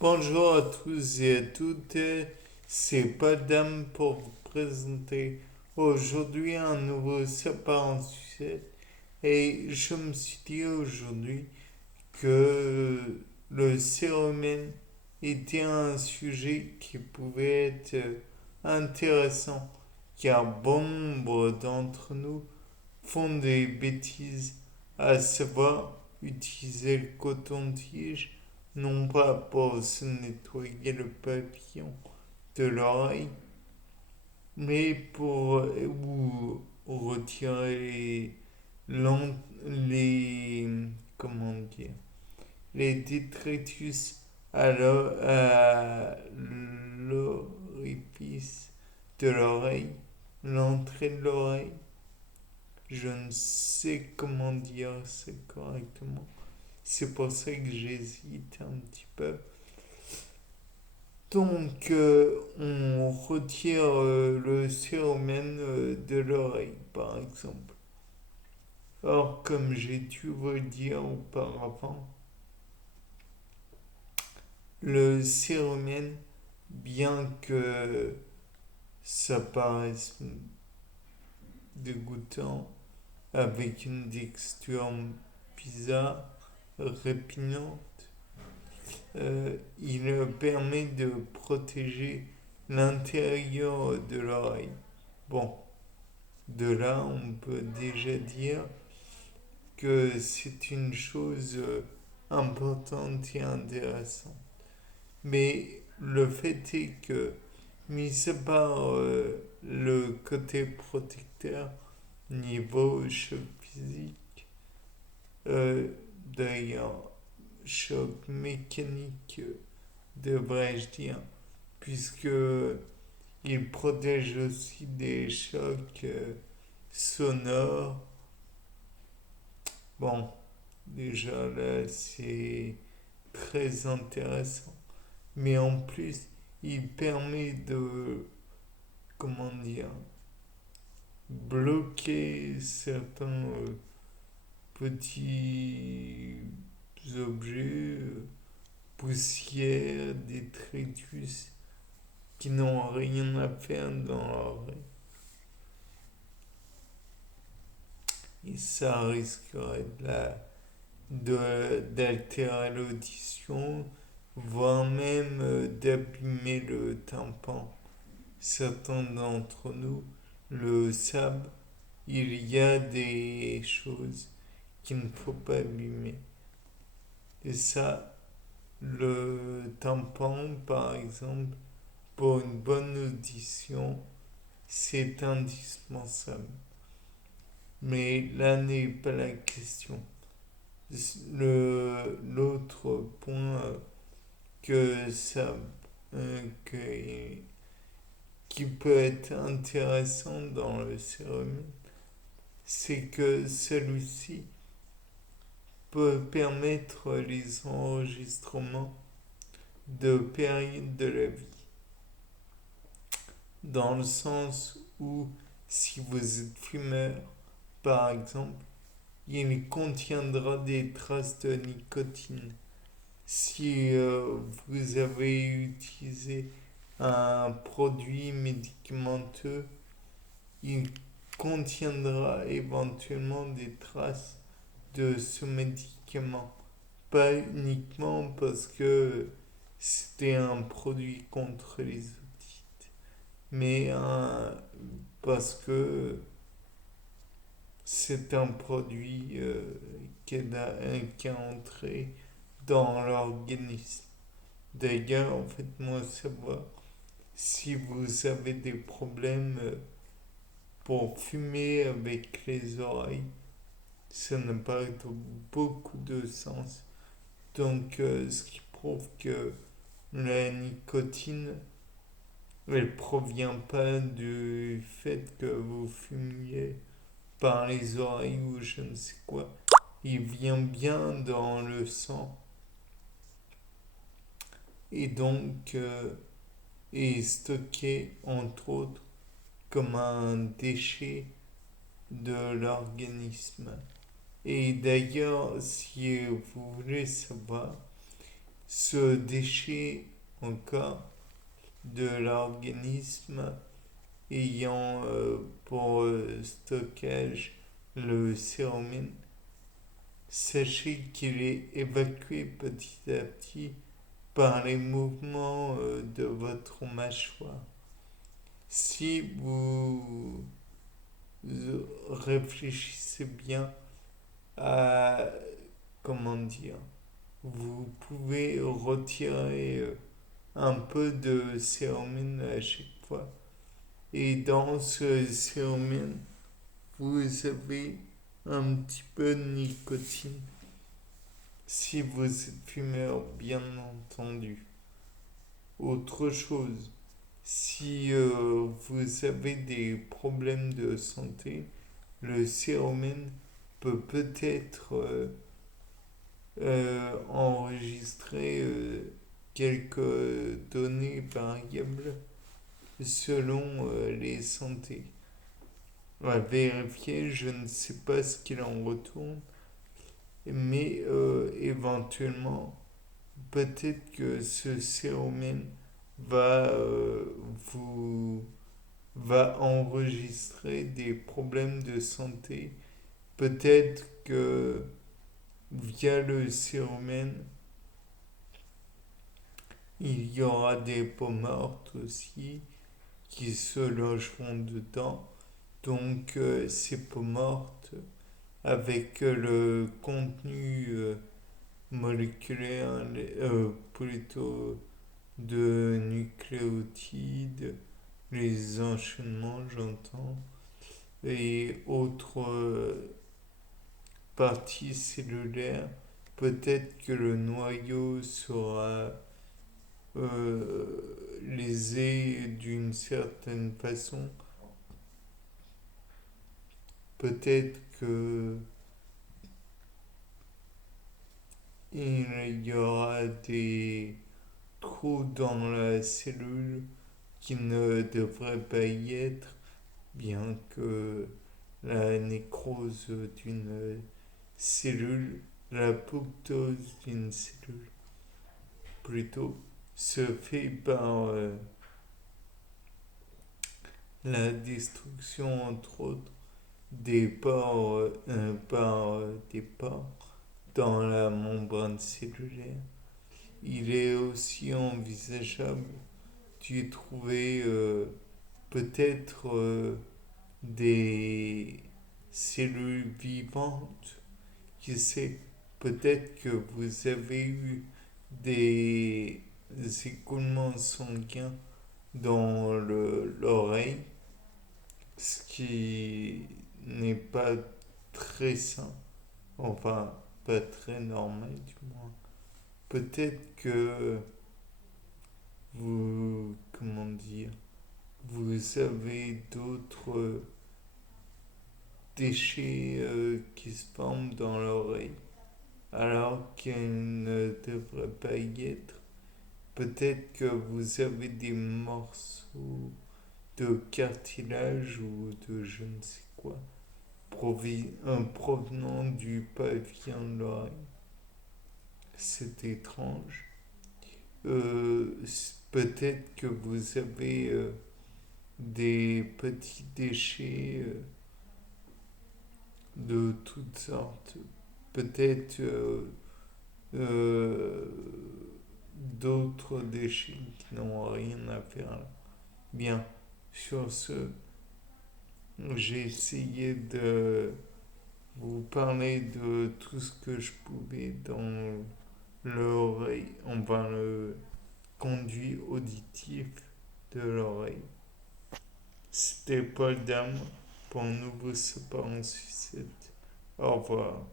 Bonjour à tous et à toutes, c'est Padam pour vous présenter aujourd'hui un nouveau sapin en sucette et je me suis dit aujourd'hui que le cérumen était un sujet qui pouvait être intéressant car bon nombre d'entre nous font des bêtises, à savoir utiliser le coton-tige, non pas pour se nettoyer le papillon de l'oreille, mais pour ou retirer les comment dire les détritus à l'orifice de l'oreille, l'entrée de l'oreille. Je ne sais comment dire ça correctement. C'est pour ça que j'hésite un petit peu. Donc, on retire le cérumen de l'oreille, par exemple. Or, comme j'ai dû vous le dire auparavant, le cérumen, bien que ça paraisse dégoûtant, avec une texture bizarre, répugnante, il permet de protéger l'intérieur de l'oreille. Bon, de là, on peut déjà dire que c'est une chose importante et intéressante. Mais le fait est que, mis à part le côté protecteur, niveau choc physique, euh, d'ailleurs, choc mécanique, devrais-je dire, puisque il protège aussi des chocs sonores. Bon, déjà là, c'est très intéressant. Mais en plus, il permet de, comment dire, bloquer certains petits objets, poussières, détritus qui n'ont rien à faire dans l'oreille. Et ça risquerait d'altérer l'audition, voire même d'abîmer le tympan. Certains d'entre nous le savent, il y a des choses qu'il ne faut pas abîmer. Et ça, le tympan, par exemple, pour une bonne audition, c'est indispensable. Mais là n'est pas la question. L'autre point que ça, que, qui peut être intéressant dans le sérum, c'est que celui-ci peut permettre les enregistrements de périodes de la vie. Dans le sens où, si vous êtes fumeur, par exemple, il contiendra des traces de nicotine. Si vous avez utilisé un produit médicamenteux, il contiendra éventuellement des traces de ce médicament. Pas uniquement parce que c'était un produit contre les otites, mais parce que c'est un produit qui est entré dans l'organisme. D'ailleurs, faites-moi savoir si vous avez des problèmes pour fumer avec les oreilles. Ça n'a pas beaucoup de sens. Donc, ce qui prouve que la nicotine, elle provient pas du fait que vous fumiez par les oreilles ou je ne sais quoi. Il vient bien dans le sang et donc est stocké entre autres comme un déchet de l'organisme. Et d'ailleurs, si vous voulez savoir, ce déchet en cas de l'organisme ayant pour stockage le cérumen. Sachez qu'il est évacué petit à petit par les mouvements de votre mâchoire. Si vous réfléchissez bien à, comment dire, vous pouvez retirer un peu de cérumen à chaque fois. Et dans ce cérumen, vous avez un petit peu de nicotine. Si vous êtes fumeur, bien entendu. Autre chose, si vous avez des problèmes de santé, le cérumen peut peut-être enregistrer quelques données variables selon les santé. À vérifier, je ne sais pas ce qu'il en retourne, mais éventuellement, peut-être que ce cérumen va vous va enregistrer des problèmes de santé. Peut-être que via le cérumen, il y aura des peaux mortes aussi qui se logeront dedans. Donc ces peaux mortes, avec le contenu moléculaire, plutôt de nucléotides, les enchaînements, j'entends, et autres parties cellulaires, peut-être que le noyau sera lésé d'une certaine façon. Peut-être que il y aura des trous dans la cellule qui ne devraient pas y être, bien que la nécrose d'une cellule, l'apoptose d'une cellule, plutôt, se fait par la destruction, entre autres, des pores, par des pores dans la membrane cellulaire. Il est aussi envisageable d'y trouver peut-être des cellules vivantes. Qui sait, peut-être que vous avez eu des écoulements sanguins dans l'oreille, ce qui n'est pas très sain, enfin pas très normal du moins. Peut-être que vous, comment dire, vous avez d'autres déchets qui se forment dans l'oreille alors qu'ils ne devraient pas y être. Peut-être que vous avez des morceaux de cartilage ou de je ne sais quoi provenant du pavillon de l'oreille. C'est étrange. Peut-être que vous avez des petits déchets de toutes sortes. Peut-être euh, d'autres déchets qui n'ont rien à faire là. Bien, sur ce, j'ai essayé de vous parler de tout ce que je pouvais dans l'oreille, enfin le conduit auditif de l'oreille. C'était Paul Dame pour un nouveau Sapin en sucette. Au revoir.